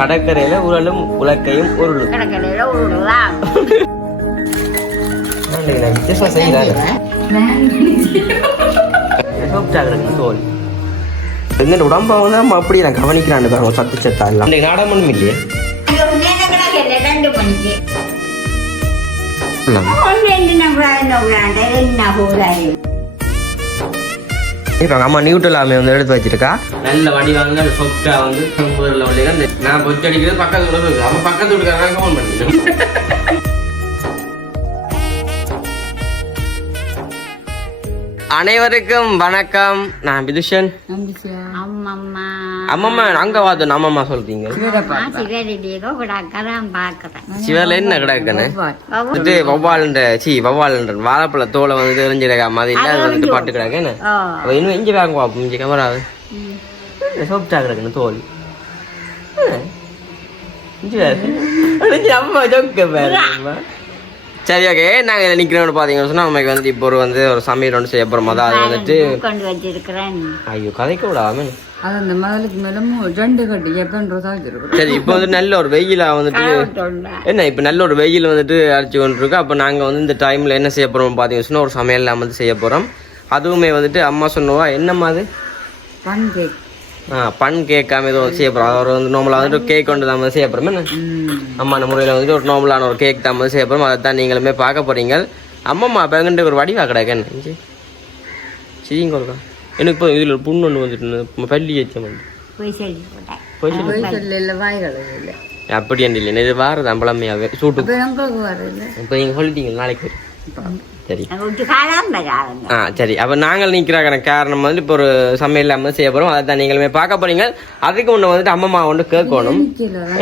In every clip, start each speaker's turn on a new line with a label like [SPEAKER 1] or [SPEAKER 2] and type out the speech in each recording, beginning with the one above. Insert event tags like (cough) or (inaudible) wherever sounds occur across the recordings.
[SPEAKER 1] கடற்கரையில உரலும் உலக்கையும் உருளும்
[SPEAKER 2] கடற்கரையில உருளலாம்.
[SPEAKER 1] வித்தியாசம் தோல். உடம்பா வந்து நம்ம அப்படி நான் கவனிக்கிறான்னு பாருங்க சத்து சத்தா எல்லாம் அன்றைக்கு நாடகம் இல்லையே.
[SPEAKER 2] ஒன்று
[SPEAKER 1] இப்போ அம்மா நியூட்ரல் வந்து எடுத்து வச்சிருக்கா? நல்ல வடி வாங்க வந்து வழியில நான் பொச்சு அடிக்கிறது பக்கத்து கூட அப்போ பக்கத்து வீட்டுக்காரங்க ஃபோன் பண்ணிட்டோம் அனைவருக்கும் வணக்கம். நான் விதுஷன்.
[SPEAKER 2] அம்மம்மா.
[SPEAKER 1] அம்மம்மா அங்க வாத்தோம் அம்மம்மா சொல்றீங்க. சிவர்ல என்ன கிடக்குன்னு? வந்துட்டு வவ்வாலுன்ற சி வவ்வாலுன்ற வாழைப்பழ தோலை வந்து மாதிரி அது வந்துட்டு பாட்டு கிடக்குன்னு அவ இன்னும் இஞ்சி வாங்க பார்ப்போம் இஞ்சி கேமராவு சோப்டா கிடக்குன்னு தோல். அம்மா ஜோக்க சரி ஓகே நாங்கள் இதில் நிற்கிறோம்னு பார்த்தீங்கன்னு சொன்னால் நமக்கு வந்துட்டு இப்போ ஒரு வந்து ஒரு சமையல் ஒன்று செய்ய போகிறோம் அதான் அது வந்துட்டு ஐயோ கதைக்க விடாம.
[SPEAKER 3] அது அந்த முதலுக்கு மேல மூ- ரெண்டு கட்டு எப்பன்ற சாய்ச்சிருக்கிறோம்
[SPEAKER 1] சரி இப்போ வந்து நல்ல ஒரு வெயிலா வந்துட்டு என்ன இப்போ நல்ல ஒரு வெயில் வந்துட்டு அடிச்சு கொண்டு இருக்கு அப்போ நாங்கள் வந்து இந்த டைமில் என்ன செய்ய போகிறோம் பார்த்தீங்கன்னு சொன்னா ஒரு சமையல் வந்து செய்ய போகிறோம் அதுவுமே வந்துட்டு அம்மா சொன்னவா? என்னம்மா அது?
[SPEAKER 3] பன் கேக்
[SPEAKER 1] ஆ பன் கேட்காம எதுவும் செய்ய போகிறோம் அவர் வந்து நார்மலாக வந்துட்டு கேக் கொண்டு தான் வந்து செய்ய போகிறோம் என்ன? அம்மான முறையில் வந்துட்டு ஒரு நார்மலான ஒரு கேக் தான் வந்து செய்ய போகிறோம் அதை தான் நீங்களுமே பார்க்க போகிறீங்க அம்மம்மா இப்போ எங்கிட்ட ஒரு வடிவா கிடக்கு. என்ன? சரிங்க ஒருக்கா எனக்கு இப்போ இதில் ஒரு புண்ணு ஒன்று வந்துட்டு பள்ளி வச்ச வந்து.
[SPEAKER 2] போய் சொல்ல
[SPEAKER 3] இல்லை.
[SPEAKER 1] அப்படி இது வாரது அம்பளமையாவே சூட்டு
[SPEAKER 3] இப்போ
[SPEAKER 1] நீங்கள் சொல்லிட்டீங்க நாளைக்கு சரி. ஆ சரி. அப்போ நாங்கள் நிற்கிறாங்க காரணம் வந்து இப்போ ஒரு சமையல் இல்லாமல் செய்ய போகிறோம் அதை தான் நீங்களுமே பார்க்க போறீங்க. அதுக்கு முன்ன வந்துட்டு அம்மம்மா ஒன்று கேட்கணும்.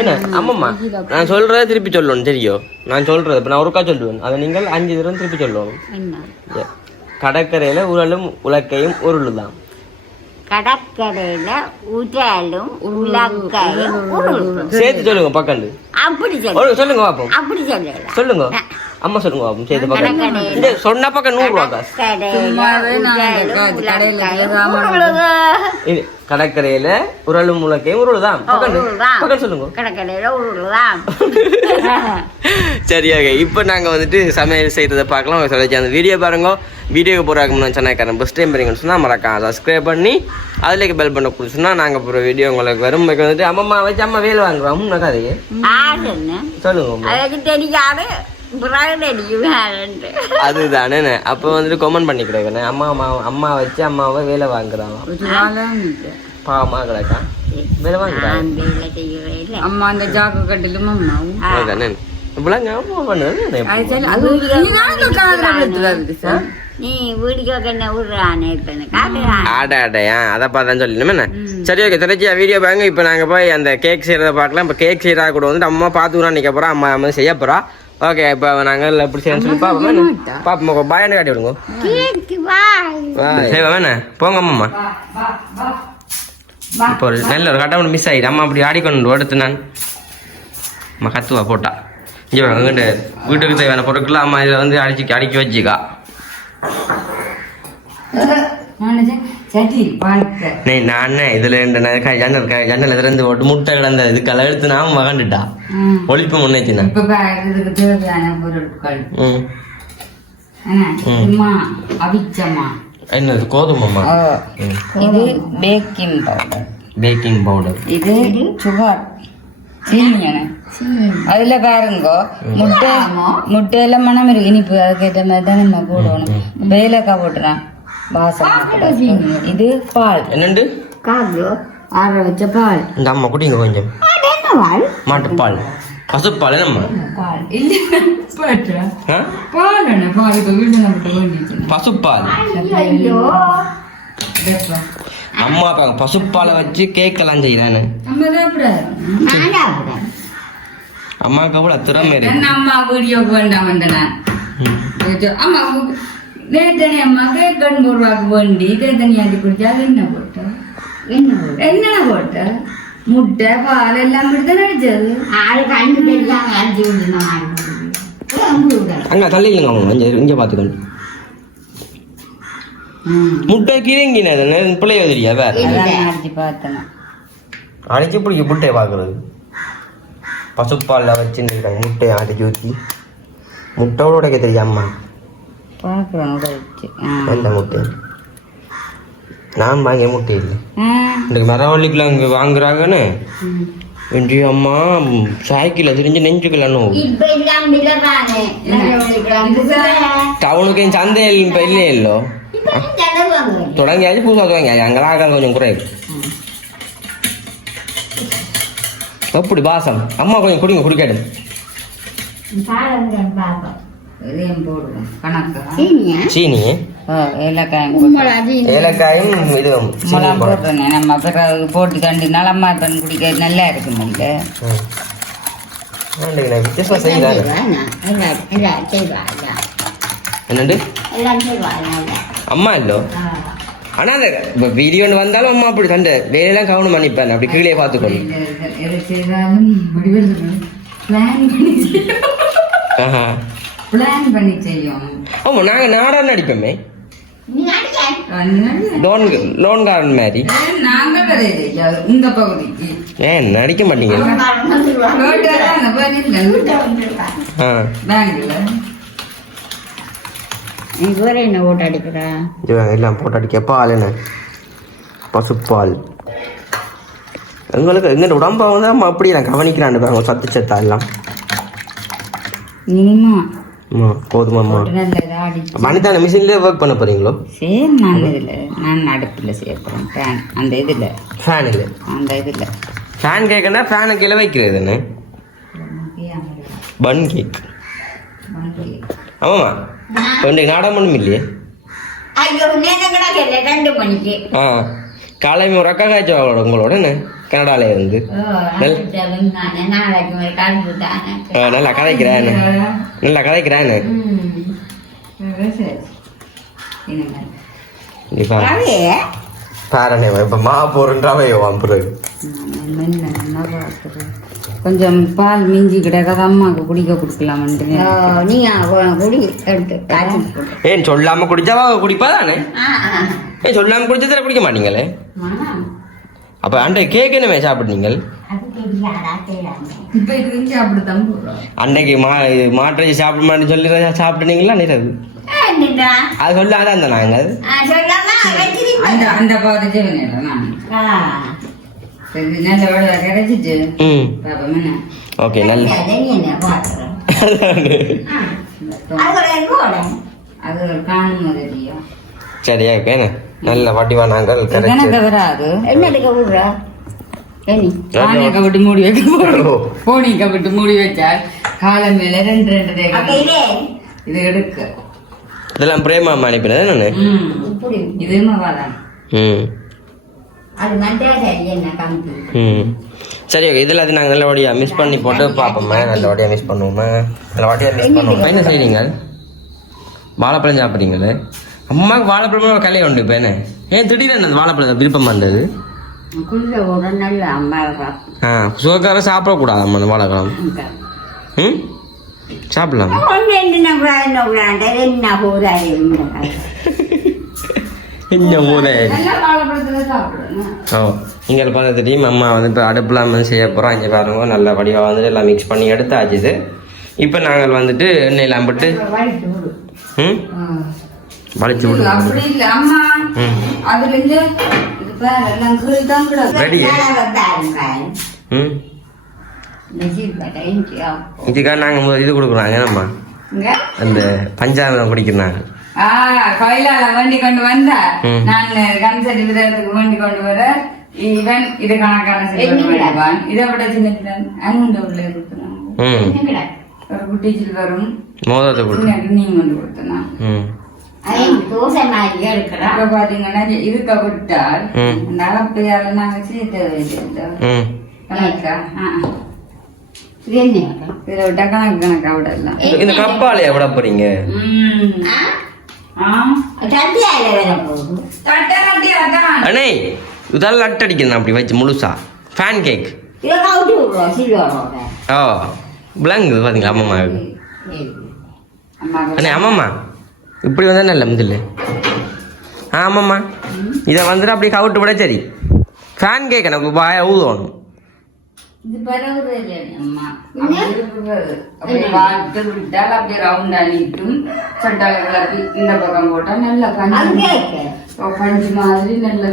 [SPEAKER 1] என்ன? அம்மம்மா? நான் சொல்கிறத திருப்பி சொல்லணும் சரியோ? நான் சொல்கிறது இப்போ நான் ஒருக்கா சொல்லுவேன். அதை நீங்கள் அஞ்சு தடவை திருப்பி சொல்லணும்.
[SPEAKER 2] என்ன?
[SPEAKER 1] கடற்கரையில் உரலும் உலக்கையும் உருளுதான்
[SPEAKER 2] கடற்கரையில உடலும் உலக்கையும்
[SPEAKER 1] சேர்த்து சொல்லுங்க பக்கண்டு.
[SPEAKER 2] அப்படி சொல்லு.
[SPEAKER 1] ஒரு சொல்லுங்க பார்ப்போம்
[SPEAKER 2] அப்படி சொல்லல
[SPEAKER 1] சொல்லுங்க. அம்மா சொல்லுங்க பக்கம்
[SPEAKER 2] கடற்கரையில
[SPEAKER 1] இந்த சொன்ன பக்கம் நூறுரூவா காசு.
[SPEAKER 3] இந்த
[SPEAKER 2] உருளுக.
[SPEAKER 1] இது கடற்கரையில உரலும் உருளுதான் பக்கண்டு
[SPEAKER 2] உருளுதான்.
[SPEAKER 1] பக்கம் சொல்லுங்க.
[SPEAKER 2] கடற்கரையில உருளுதான் (laughs)
[SPEAKER 1] சரி ஓகே இப்போ நாங்கள் வந்துட்டு சமையல் செய்கிறத பார்க்கலாம். உங்க சொல்லி அந்த வீடியோ பாருங்க. வீடியோக்கு போகிறாங்க முன்னாடி சொன்னாக்காரன் ஃபஸ்ட் டைம் பாருங்கன்னு சொன்னால் மறக்காம சப்ஸ்கிரைப் பண்ணி அதில் பெல் பண்ண கொடுத்துன்னா நாங்கள் போகிற வீடியோ உங்களுக்கு வரும். வந்துட்டு அம்மா வச்சு அம்மா வேலை வாங்குறோம்.
[SPEAKER 2] ஆடுன்னு
[SPEAKER 1] சொல்லுங்க
[SPEAKER 2] தெரியாது.
[SPEAKER 1] அதுதானே அப்போ வந்துட்டு கமெண்ட் பண்ணி கிடக்குண்ணே அம்மா அம்மா அம்மா வச்சு அம்மாவை வேலை
[SPEAKER 3] இல்லை
[SPEAKER 1] பாவமா கிடக்கா வேலை
[SPEAKER 2] இல்லை.
[SPEAKER 3] அம்மா அந்த ஜாக்கு கட்டிலும் அம்மாவும்
[SPEAKER 1] அதுதானே.
[SPEAKER 3] சரி
[SPEAKER 1] ஓகே தெரிஞ்சியா வீடியோ பாருங்க. இப்போ நாங்கள் போய் அந்த கேக் செய்கிறத பார்க்கலாம். இப்போ கேக் செய்கிறா கூட வந்துட்டு அம்மா பார்த்துக்கிறோம் நிற்க போகிறோம் அம்மா அம்மா செய்ய போகிறா ஓகே இப்போ நாங்கள் எப்படி செய்யணும் சொல்லி பார்ப்போம் என்ன? பார்ப்போம் பாயன்னு காட்டி விடுங்க செய்வோம் என்ன? போங்க அம்மா இப்போ ஒரு நல்ல ஒரு கட்டம் மிஸ் ஆகிடு அம்மா அப்படி ஆடிக்கொண்டு எடுத்து நான் அம்மா கத்துவா போட்டா. இங்கே அங்கிட்ட வீட்டுக்கு தேவையான பொருட்கள் அம்மா இதில் வந்து அடிச்சு அடுக்கி வச்சுக்கா.
[SPEAKER 3] சரி
[SPEAKER 1] நீ நான் இதுல ஜன்னல் ஜன்னல் திறந்து போட்டு முட்டை கிடந்த இது கலை எடுத்து நான் மகண்டுட்டா
[SPEAKER 3] ம்.
[SPEAKER 1] ஒழிப்பு முன்னேச்சினா
[SPEAKER 3] இப்ப பாரு, இதுக்கு தேவையான பொருட்கள்.
[SPEAKER 1] ம்.
[SPEAKER 3] என்ன? சும்மா அவிச்சமா
[SPEAKER 1] என்னது கோதுமம்மா?
[SPEAKER 3] இது பேக்கிங் பவுடர்
[SPEAKER 1] பேக்கிங் பவுடர்
[SPEAKER 3] இது சுகர். சீனி என்ன? அதுல பாருங்க முட்டை முட்டையில மனம் இருக்கு. இனிப்பு அதுக்கேற்ற மாதிரி தான் நம்ம போடணும் வேலைக்காய் போட்டுறான். வாசம் இது பால்.
[SPEAKER 1] என்னண்டு?
[SPEAKER 2] காது
[SPEAKER 3] ஆற வச்ச பால்.
[SPEAKER 1] இந்த அம்மா குடிங்க கொஞ்சம். மாட்டுப்பால். பசுப்பால்
[SPEAKER 3] நம்ம
[SPEAKER 1] பசுப்பால். அம்மா பாங்க பசுப்பாலை வச்சு கேக்கெல்லாம்
[SPEAKER 2] அப்படின்
[SPEAKER 1] அம்மாவுக்கு அவ்வளோ திறமை இருக்கு.
[SPEAKER 3] அம்மா வீடியோக்கு வேண்டாம் வந்தேன். அம்மா நேத்தனி அம்மா கேக் கண் ரூபாய்க்கு வேண்டி தேத்தனி ஆட்டி குடிச்சா என்ன போட்ட?
[SPEAKER 2] என்ன
[SPEAKER 3] என்ன போட்ட? முட்டை பால் எல்லாம் போட்டு தான் அடிச்சது.
[SPEAKER 2] ஆள் கண்டு அஞ்சு விடுன மாதிரி
[SPEAKER 1] அங்க தள்ளி இல்லைங்க அவங்க. இங்கே இங்கே பார்த்துக்கணும் முட்டை கீரங்கினது பிள்ளைய தெரியா வேற?
[SPEAKER 3] அடிச்சு பார்த்தேன்.
[SPEAKER 1] அடிச்சு பிடிக்க முட்டையை பார்க்கறது. பசுப்பாலில் வச்சுருக்காங்க முட்டையை அடிச்சு ஊற்றி முட்டையோட உடைக்க தெரியும். முட்டை. நான் வாங்கிய முட்டை இல்லை. இந்த மரவள்ளிக்குள்ள அங்கே வாங்குறாங்கன்னு?
[SPEAKER 3] ம்.
[SPEAKER 1] இன்றி அம்மா சாய்க்கில் திரிஞ்சு நெஞ்சுக்கலன்னு
[SPEAKER 2] இப்ப எல்லாம் விலகானே
[SPEAKER 1] டவுனுக்கு என் சந்தையில் இப்போ இல்லை? இல்லோ தொடங்கியாச்சு புதுசாக தொடங்கியாச்சு. அங்கெல்லாம் கொஞ்சம் குறைவு எப்படி பாசம்? அம்மா கொஞ்சம் குடிங்க குடிக்காடு
[SPEAKER 3] இதையும் போடுவோம் கணக்கா.
[SPEAKER 2] சீனியா?
[SPEAKER 1] சீனி.
[SPEAKER 3] ஏலக்காயும்
[SPEAKER 1] ஏலக்காயும் இதுவும்
[SPEAKER 3] முலாம் போட்டுருங்க. நம்ம பிறகு போட்டு கண்டு நலமா தன் குடிக்க நல்லா இருக்கும்
[SPEAKER 1] வித்தியாசமாக என்னண்டு? அம்மா இல்லோ? ஆனால் அந்த இப்போ வீடியோன்னு வந்தாலும் அம்மா அப்படி சண்டை வேலையெல்லாம் கவனம் பண்ணிப்பேன் அப்படி கீழே பார்த்துக்கணும்
[SPEAKER 3] எது செய்தாலும் முடிவில் பிளான் பண்ணி செய்யும்.
[SPEAKER 1] ஆமாம் நாங்கள் நாடாக நடிப்போமே. மாதிரி.
[SPEAKER 3] பகுதிக்கு.
[SPEAKER 1] ஏன் நடிக்க மாட்டீங்க.
[SPEAKER 2] என்ன ஓட்டு அடிக்கிறா?
[SPEAKER 1] எல்லாம் போட்டு அடிக்க பால் என்ன? பசுப்பால். எங்களுக்கு எங்க உடம்பை வந்து நம்ம அப்படி நான் கவனிக்கிறான்னு பாருங்க சத்து சத்தா எல்லாம்.
[SPEAKER 3] இனிமா
[SPEAKER 1] ஆமா, போதுமாம்மா மணித்தான மிஷின்லேயே ஒர்க் பண்ண போறீங்களோ?
[SPEAKER 3] சரி நான் இதுல நான் அடுப்புல செய்ய ஃபேன் அந்த இதுல.
[SPEAKER 1] ஃபேன் இல்லை.
[SPEAKER 3] அந்த இதுல.
[SPEAKER 1] ஃபேன் கேட்கனா ஃபேனை கீழே வைக்கிறது என்ன? பன் கேக் ஆமாம்மா. இன்றைக்கு நாடகம் இல்லையே?
[SPEAKER 2] ஐயோ நேரம் கிடக்கல ரெண்டு மணிக்கு.
[SPEAKER 1] ஆ. காலைமை ஒரு அக்கா காய்ச்சி உங்களோட என்ன? கனடால இருந்து நல்லா கதைக்கிறேன். நல்லா. கதைக்கிறேன் நீ பா
[SPEAKER 2] அதே
[SPEAKER 1] பாருண்ணே இப்போ மா போறன்றாவே வாம்புறது
[SPEAKER 3] கொஞ்சம் பால் மிஞ்சி கிடக்காத அம்மாவுக்கு குடிக்க கொடுக்கலாம்னு
[SPEAKER 2] நீங்க குடி. எடுத்து காய்ச்சி போட்டு
[SPEAKER 1] ஏன் சொல்லாம குடிச்சா குடிப்பா தானே ஏன் சொல்லாம குடிச்சதில் குடிக்க மாட்டீங்களே. அப்ப அண்டை கேக் என்னமே சாப்பிட்டீங்க அன்னைக்கு மா மாட்டை சாப்பிட மாட்டேன்னு சொல்லி சாப்பிட்டீங்களா நிறது அது சொல்லாதான் அந்த
[SPEAKER 2] வச்சிருக்கீங்க
[SPEAKER 3] அந்த அந்த என்ன?
[SPEAKER 1] ஓகே நல்ல சரியா ஓகே என்ன? நல்ல வடிவா நாங்கள்
[SPEAKER 3] கணக்க
[SPEAKER 1] கரைச்சு
[SPEAKER 3] வராது
[SPEAKER 2] என்ன எடுக்க விடுறா ஏனி
[SPEAKER 3] பானியக்க விட்டு மூடி வைக்க போறோம் போனிக்க விட்டு மூடி வச்சா காலை மேல ரெண்டு ரெண்டு
[SPEAKER 2] இதே
[SPEAKER 3] இது எடுக்க.
[SPEAKER 1] இதெல்லாம் பிரேமா அனுப்பினது நான்?
[SPEAKER 3] ம்.
[SPEAKER 2] இப்படி.
[SPEAKER 3] இதுமா வாதான்
[SPEAKER 1] ம்.
[SPEAKER 2] அது மண்டே சரி என்ன கம்பி.
[SPEAKER 1] ம். சரி ஓகே. இதில் அது நாங்கள் நல்லபடியாக மிஸ் பண்ணி போட்டு பார்ப்போம்மா நல்லபடியாக மிஸ் பண்ணுவோம்மா. நல்லபடியாக மிஸ் பண்ணுவோம் என்ன செய்றீங்க? வாழைப்பழம் சாப்பிட்றீங்களே? அம்மாவுக்கு வாழைப்பழம் கலையை உண்டு இப்போ என்ன? ஏன் திடீர்னு அந்த வாழைப்பழம் விருப்பம் வந்தது?
[SPEAKER 2] ஒரு
[SPEAKER 1] ஆ சுகக்காரம் சாப்பிடக்கூடாது அம்மா அந்த வாழைப்பழம். ம்? சாப்பிடலாம்.
[SPEAKER 2] என்ன
[SPEAKER 3] சாப்பிடணும்.
[SPEAKER 1] ஓ இங்கே பார்த்து தெரியும் அம்மா வந்து இப்போ அடுப்பில் வந்து செய்ய போகிறோம் இங்கே பாருங்க நல்ல வடிவாக வந்துட்டு எல்லாம் மிக்ஸ் பண்ணி எடுத்தாச்சுது இப்போ நாங்கள் வந்துட்டு எண்ணெயில் அம்பிட்டு ம்? வலிச்சு விடுவோம்
[SPEAKER 3] அப்படி இல்ல அம்மா.
[SPEAKER 1] ம்.
[SPEAKER 3] அதுல இருந்து இது பாரு எல்லாம் கீழ் தான் கிடக்கு.
[SPEAKER 1] ரெடி. ம். இதுக்காக நாங்கள் முதல் இது கொடுக்குறாங்க நம்ம
[SPEAKER 3] இங்க?
[SPEAKER 1] அந்த பஞ்சாமிரம் குடிக்கிறாங்க
[SPEAKER 3] ஆ கோயிலால வேண்டி கொண்டு வந்தா. நான் கண் சர்டிபிகேட்டுக்கு வேண்டி கொண்டு வர இவன் இது கணக்கான? செய்வான் இதை விட சின்ன சின்ன அங்குண்ட உள்ள
[SPEAKER 1] ம்.
[SPEAKER 3] ஒரு குட்டி சில்வரும்
[SPEAKER 1] மோதத்தை கொடு
[SPEAKER 3] சின்ன கிண்ணியும் கொண்டு கொடுத்தனா இப்ப பாத்தீங்கன்னா நாங்க.
[SPEAKER 2] இது
[SPEAKER 3] விட்டா கணக்கு கணக்கா விடலாம்.
[SPEAKER 1] இந்த கப்பால் எவ்வளோ
[SPEAKER 3] அதான்
[SPEAKER 1] அண்ணே இதெல்லாம் லட் அடிக்கணும் அப்படி வச்சு முழுசா. ஃபேன் கேக் ஓ விளங்குது பார்த்தீங்களா அம்மம்மா
[SPEAKER 3] அம்மா
[SPEAKER 1] அண்ணே ஆமாம்மா இப்படி வந்தா நல்ல முதல்ல? ஆமாம்மா. இதை வந்துட்டு அப்படி கவுட்டு விட சரி. ஃபேன் கேக் எனக்கு வாய
[SPEAKER 3] அப்படியே. அப்படியே அப்படியே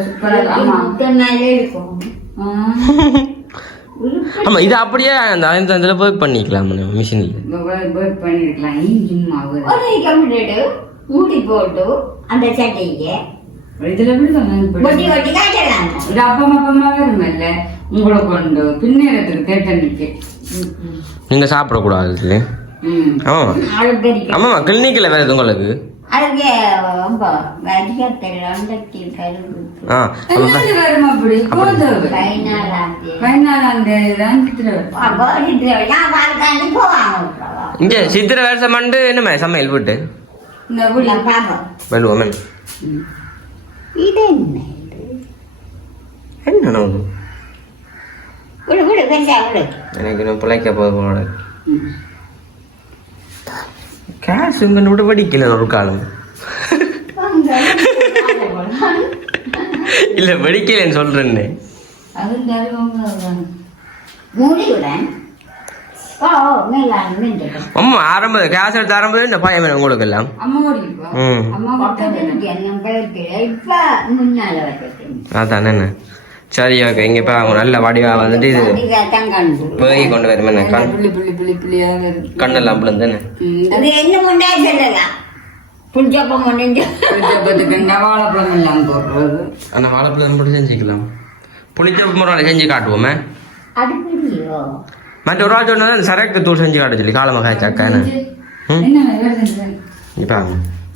[SPEAKER 3] சூப்பரா ஆமா.
[SPEAKER 1] இது அப்படியே அந்த இதில் ஒர்க் பண்ணிக்கலாம் மிஷினில்
[SPEAKER 2] மூடி போட்டு அந்த சட்டைக்கு
[SPEAKER 3] இதுல
[SPEAKER 2] ஒட்டி ஒட்டி காட்டலாம்
[SPEAKER 3] இது அப்பம் அப்பமா வருமல்ல உங்களை கொண்டு பின்னேறதுக்கு தேட்டன்னைக்கு
[SPEAKER 1] நீங்கள் சாப்பிடக்கூடாது இது.
[SPEAKER 3] ம்.
[SPEAKER 1] ஆமாம்
[SPEAKER 2] ஆளுக்கு தெரியும்
[SPEAKER 1] ஆமாம்மா கிளினிக்கில் வருது உங்களுக்கு இங்கே சித்திரை வருஷம் மண்டு என்னமே சமையல் விட்டு
[SPEAKER 3] இந்த புடி
[SPEAKER 2] பாப்போம்
[SPEAKER 1] வெல்லுவோமே
[SPEAKER 2] இது என்ன இது?
[SPEAKER 1] என்ன நமக்கு
[SPEAKER 2] விடு விடு பெருசா விடு
[SPEAKER 1] எனக்கு அம்மா ஆரம்ப கேஸ் எடுத்து ஆரம்பம் இந்த பயம் வேணும் உங்களுக்கு எல்லாம் அதான் என்ன? சரி ஓகே இங்கே இப்போ நல்ல வடிவாக வந்துட்டு இது. பேய் கொண்டு வரும் என்ன கண்? கண்ணெல்லாம் பிள்ளைந்தானே
[SPEAKER 3] ம்,
[SPEAKER 2] அது என்ன முண்டா சொல்லலாம் புஞ்சப்பம் முடிஞ்சு
[SPEAKER 3] புளிச்சப்பத்துக்கு வாழைப்பழம் எல்லாம் போடுறது.
[SPEAKER 1] அந்த வாழைப்பழம் செஞ்சுக்கலாம்? புளிச்ச முறை செஞ்சு காட்டுவோமே.
[SPEAKER 2] அது
[SPEAKER 1] மற்ற ஒரு ஆள் சொன்னா அந்த சரக்கு தூள் செஞ்சு காட்ட சொல்லி காலமாக
[SPEAKER 3] வருது
[SPEAKER 1] இப்போ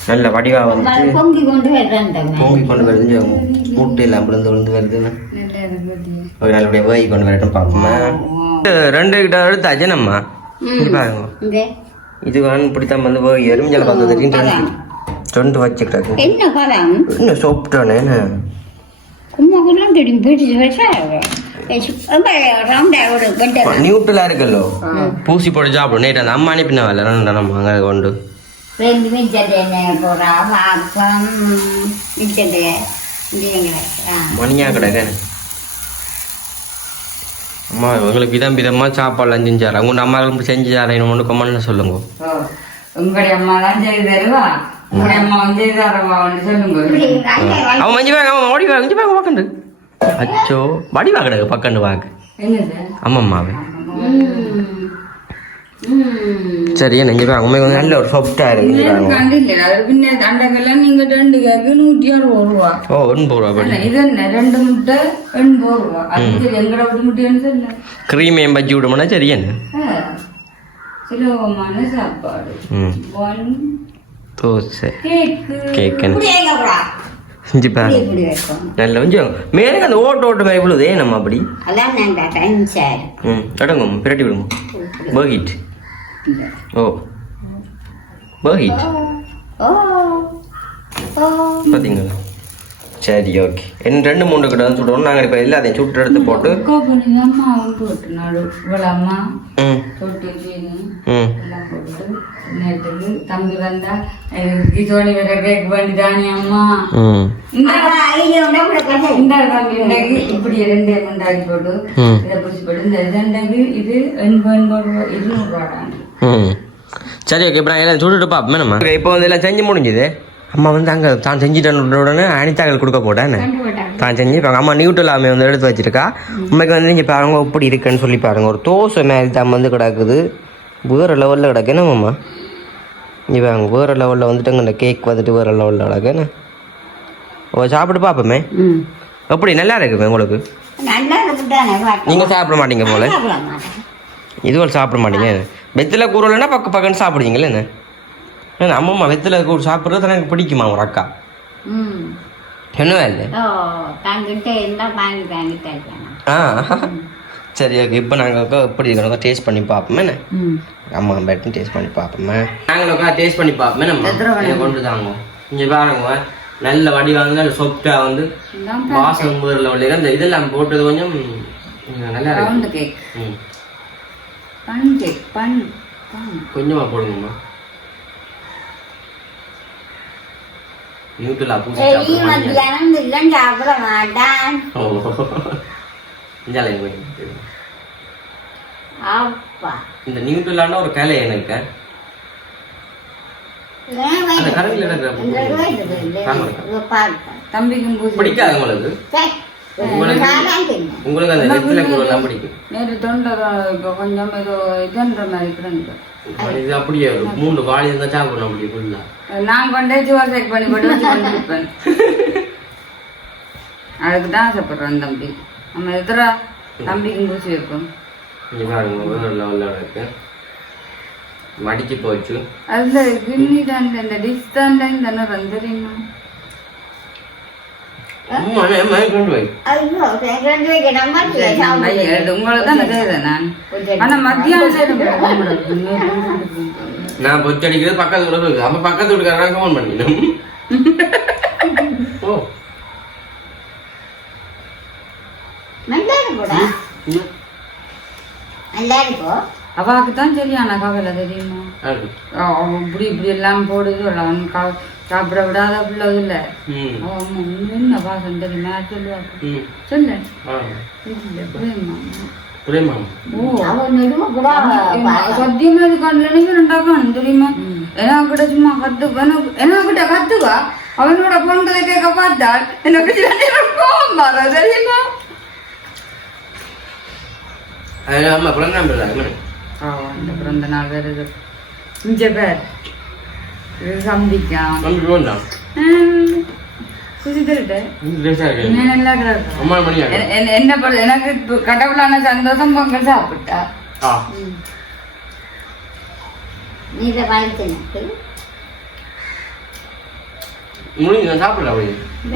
[SPEAKER 1] நல்ல வடிவா வந்துட்டு
[SPEAKER 2] பொங்கி கொண்டு வர்றேன்
[SPEAKER 1] பொங்கி கொண்டு வருது கூட்டு எல்லாம் விழுந்து விழுந்து
[SPEAKER 3] இருக்குது
[SPEAKER 1] ஒரு நல்லபடியாக வேகி கொண்டு வரட்டும் பார்ப்போமா ரெண்டு கிட்ட எடுத்தாச்சு நம்ம இங்க பாருங்க இது வந்து இப்படித்தான் வந்து எறும்பல் வந்ததுக்கு ரெண்டு ரெண்டு வச்சுக்கிட்டாங்க
[SPEAKER 2] என்ன பழம்
[SPEAKER 1] என்ன சாப்பிட்டானே என்ன
[SPEAKER 2] கும்மா குள்ளம் தெரியும் போயிட்டு
[SPEAKER 1] நியூட்ரலா இருக்கல்லோ பூசி போட்டு சாப்பிடும் நேற்று அந்த அம்மா அனுப்பின வேலை. ரெண்டு நம்ம அங்கே கொண்டு. மணியா கிடக்க. அம்மா இவங்களுக்கு விதம் விதமா சாப்பாடுலாம் செஞ்சாரு உங்க அம்மாவுக்கு செஞ்சு தரேன் ஒன்று கம்மன்னு சொல்லுங்க.
[SPEAKER 3] உங்களுடைய அம்மா தான் செய்து தருவா? உங்களுடைய அம்மா வந்து சொல்லுங்க.
[SPEAKER 1] அவன் மஞ்சு வாங்க அவன் ஓடி வாங்க மஞ்சு வாங்க அச்சோ வடி வாக்கடகு பக்கண்டு
[SPEAKER 3] என்னது?
[SPEAKER 1] அம்மம்மாவே.
[SPEAKER 2] ம். ம்.
[SPEAKER 1] சரி நெஞ்சு வாங்க உண்மைக்கு வந்து நல்ல ஒரு சொப்டா இருக்கு
[SPEAKER 3] நீங்க
[SPEAKER 1] ஓ ரூபா படி.
[SPEAKER 3] எண்பது ரூபா.
[SPEAKER 1] பஜ்ஜி விடுமோனா சரி என்ன? தோசை.
[SPEAKER 3] கேக்கு
[SPEAKER 2] வைக்கும்
[SPEAKER 1] நல்ல கொஞ்சம். மேலே அந்த ஓட்டு ஓட்டு விழுதே நம்ம அப்படி? ம் அடங்கும் பிரட்டி விடுங்க. பர்கிட் ஓ. பர்கிட்
[SPEAKER 2] ஓ. ஓ.
[SPEAKER 1] பார்த்தீங்களா சரி ஓகே. என்ன ரெண்டு மூணு கிட்ட வந்து சுடுவோம். நாங்கள் இப்போ எல்லாத்தையும் சுட்டு எடுத்து போட்டு. ம்.
[SPEAKER 3] நேரத்துக்கு தம்பி வந்தா இதோட வேற கேக் பண்ணி தானே அம்மா
[SPEAKER 1] ம்
[SPEAKER 3] இந்த
[SPEAKER 2] அப்ப ஐயோ உடம்புல கதை
[SPEAKER 3] இந்த தம்பி இன்றைக்கு இப்படி ரெண்டு கொண்டாடி போட்டு
[SPEAKER 1] ம்
[SPEAKER 3] இதை பிடிச்சி போட்டு இந்த ரெண்டுக்கு இது எண்பது எண்பது ரூபா இருநூறு ரூபாடான்
[SPEAKER 1] ம் சரி ஓகே இப்போ நான் எல்லாம் சுட்டுட்டு பார்ப்போம் நம்ம இப்போ வந்து எல்லாம் செஞ்சு முடிஞ்சுது அம்மா வந்து அங்கே தான் செஞ்சுட்டு உடனே அனிதாக்கள் கொடுக்க போட்டேன் தான் செஞ்சு இப்போ அம்மா நியூட்ரல் ஆமை வந்து எடுத்து வச்சிருக்கா உண்மைக்கு வந்து இங்கே பாருங்க எப்படி இருக்குன்னு சொல்லி பாருங்க ஒரு தோசை மாதிரி தான் வந்து கிடக்குது வேறு லெவலில் கிடக்கு என்னம்மா பாருங்க வேறு லெவலில் வந்துட்டு இந்த கேக் வந்துட்டு வேறு லெவலில் என்ன? ஓ சாப்பிட்டு பார்ப்போமே? எப்படி நல்லா இருக்குமே உங்களுக்கு? நீங்கள் சாப்பிட மாட்டீங்க போல? இதுவரை சாப்பிட மாட்டீங்க வெத்தில கூறலைன்னா பக்க பக்கன்னு சாப்பிடுவீங்களே என்ன? அம்மம்மா வெத்தில கூறு சாப்பிட்றது எனக்கு பிடிக்குமா ஒரு அக்கா?
[SPEAKER 2] ம்.
[SPEAKER 1] என்னவா இல்லை ஆ. சரி ஓகே இப்போ நாங்கள் எப்படி இருக்கணும் டேஸ்ட் பண்ணி பார்ப்போமே என்ன?
[SPEAKER 2] ம்.
[SPEAKER 1] அம்மா பேட்டும் டேஸ்ட் பண்ணி பார்ப்போமே? நாங்களும் உட்காந்து டேஸ்ட் பண்ணி பார்ப்போமே நம்ம? கொண்டு தாங்க. இங்கே பாருங்க நல்ல வடி வாங்க நல்ல சொப்டாக வந்து வாசம் ஊரில் உள்ள இந்த இதெல்லாம் போட்டது கொஞ்சம் ம், நல்லா இருக்கு.
[SPEAKER 3] பன் கேக் பன் பன்
[SPEAKER 1] கொஞ்சமாக போடுங்கம்மா. நியூட்ரலா பூசி
[SPEAKER 2] சரி
[SPEAKER 1] இந்தாலே போய்.
[SPEAKER 2] அப்பா
[SPEAKER 1] இந்த நியூட்ரலான ஒரு கலை எனக்கு அந்த கரண்டில்.
[SPEAKER 3] தம்பிக்கும்
[SPEAKER 1] பிடிக்காது உங்களுக்கு? உங்களுக்கு அந்த வெத்தில கூடலாம் பிடிக்கும்.
[SPEAKER 3] நேற்று தொண்டை கொஞ்சம் ஏதோ இதுன்ற மாதிரி கிடந்து
[SPEAKER 1] இது அப்படியே மூணு வாழி இருந்தா சாப்பிடணும் அப்படி ஃபுல்லா
[SPEAKER 3] நான் கொண்டே செக் பண்ணி போட்டு வச்சு (laughs) அதுக்கு தான் ஆசைப்படுறேன் தம்பி. நம்ம எதிரா தம்பிக்கும் பூசி வைப்போம்
[SPEAKER 1] இங்க பாருங்க வேற லெவல்ல இருக்கு. மடிச்சு போச்சு.
[SPEAKER 3] அதுல கிண்ணி தான் இந்த டிஷ் தான் தான் தெரியுது நான்
[SPEAKER 1] பொச்சு பக்கத்து அப்ப பக்கத்து வீட்டுக்காரன் கமெண்ட் பண்ணிடும் (laughs) ஓ ம்.
[SPEAKER 3] அவாக்கு தான் சரியான கவலை தெரியுமா? இப்படி இப்படி எல்லாம் போடுது அவன் கா- சாப்பிட விடாத பிள்ளை இல்ல.
[SPEAKER 1] ம்.
[SPEAKER 3] அவன் அம்மா உண்மை என்ன பாசம் தெரியுமா சொல்லுவா
[SPEAKER 1] ம்.
[SPEAKER 3] சொல்லு. சத்தியமா சும்மா அவனோட பொண்களை கேட்க பார்த்தால் எனக்கு வர தெரியுமா? சம்பிக்கான்
[SPEAKER 1] தம்பி வேண்டாம்
[SPEAKER 3] குசி தருட்டு
[SPEAKER 1] இந்த dress ஆ இருக்கு.
[SPEAKER 3] நல்லா கிடக்கு?
[SPEAKER 1] அம்மா மணி ஆகுது.
[SPEAKER 3] எ- எ- என்ன எனக்கு கடவுளான சந்தோஷம் பொங்கல் சாப்பிட்டா.
[SPEAKER 1] முடிஞ்சு சாப்பிடல அப்படி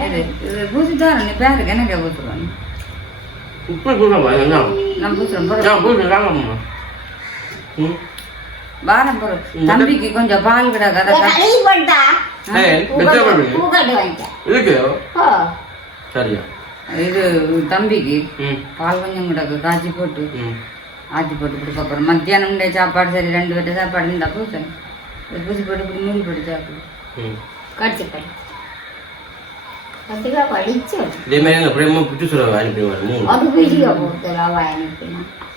[SPEAKER 3] இது இது பூசிட்டாரு நீ பேருக்கு எனக்கு பூசுவான்
[SPEAKER 1] இப்படி கொடுக்க
[SPEAKER 3] தம்பிக்கு கொஞ்சம் பால் கிடக்கு அதை க-
[SPEAKER 1] ஏய், வெத்தலை பண்ணுங்க. இருக்கு? சரியா.
[SPEAKER 3] இது தம்பிக்கு பால் கொஞ்சம் கிடக்கு காய்ச்சி போட்டு. ஆச்சி போட்டு கொடுக்க அப்புறம் மத்தியானம் சாப்பாடு சரி ரெண்டு பேர்ட்ட சாப்பாடு இருந்தா பூசேன் பூசி போட்டு மூடி போட்டு சாப்பிடு.
[SPEAKER 1] ம்.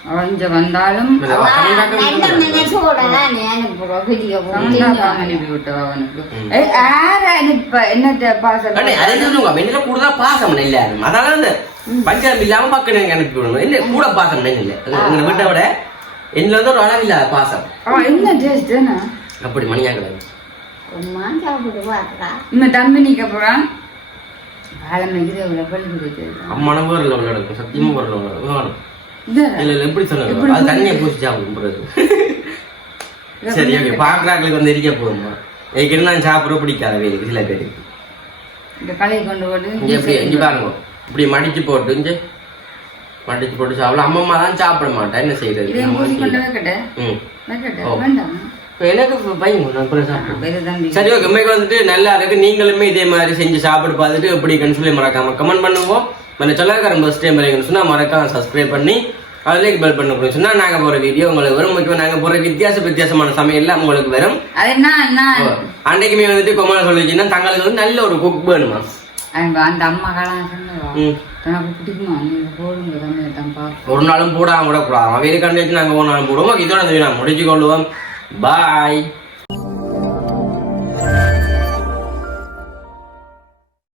[SPEAKER 3] கொஞ்சம் வந்தாலும்
[SPEAKER 1] இல்ல, பாசம் இல்ல அதனால அந்த பஞ்சம் இல்லாம பக்கம் எனக்கு அனுப்பி விடணும் என்ன கூட பாசம் இல்ல எங்க வீட்டை விட என்னல வந்து ஒரு அளவில்லாத பாசம்
[SPEAKER 3] அவன் என்ன டேஸ்ட் என்ன
[SPEAKER 1] அப்படி மணியா கிடையாது
[SPEAKER 2] அம்மா சாப்பிடுவாக்கா
[SPEAKER 3] இந்த தம்பி நிக்க போறான் காலமே இது எவ்வளவு பள்ளி கொடுத்து
[SPEAKER 1] அம்மான ஒரு லெவல் நடக்கும். சத்தியமா வேணும்.
[SPEAKER 3] இது
[SPEAKER 1] இல்ல இல்ல எப்படி சொன்னாங்க அது தண்ணியை பூசி சாப்பிடும் பிறகு சரி ஓகே. பாக்குறாங்களுக்கு வந்து இருக்க போதுமா? ஏற்கனவே நான் சாப்பிட பிடிக்காத வேலைக்கு சில பேருக்கு.
[SPEAKER 3] இந்த களை கொண்டு போட்டு
[SPEAKER 1] இங்க எப்படி இங்க பாருங்க. இப்படி மடிச்சு போட்டு இங்க மடிச்சு போட்டு சாப்பிடலாம். அம்மம்மா தான் சாப்பிட மாட்டேன் என்ன செய்யறது? ம். ஓ. எனக்கு பையன் நான் சரி ஓகே உண்மைக்கு வந்துட்டு நல்லா இருக்கு. நீங்களுமே இதே மாதிரி செஞ்சு சாப்பிட்டு பார்த்துட்டு எப்படி சொல்லி மறக்காம கமெண்ட் பண்ணுவோம். మన சொல்லாக்காரன் ஃபஸ்ட் டைம் வரீங்கன்னு மறக்காம சப்ஸ்கிரைப் பண்ணி அதுலேயே பெல் பண்ண போறோம் சொன்னா நாங்க போற வீடியோ உங்களுக்கு வரும். முக்கியமா நாங்க போற வித்தியாச வித்தியாசமான சமையல்ல உங்களுக்கு வரும்.
[SPEAKER 3] நான்
[SPEAKER 1] அன்னைக்குமே வந்துட்டு கொமல சொல்லிச்சுன்னா தங்களுக்கு வந்து நல்ல ஒரு குக் வேணுமா?
[SPEAKER 3] அந்த அம்மா
[SPEAKER 1] ஒரு நாளும் போடாம கூட கூடாது அவையில கண்டு நாங்க ஒரு நாளும் போடுவோம். இதோட முடிச்சு கொள்ளுவோம். பாய்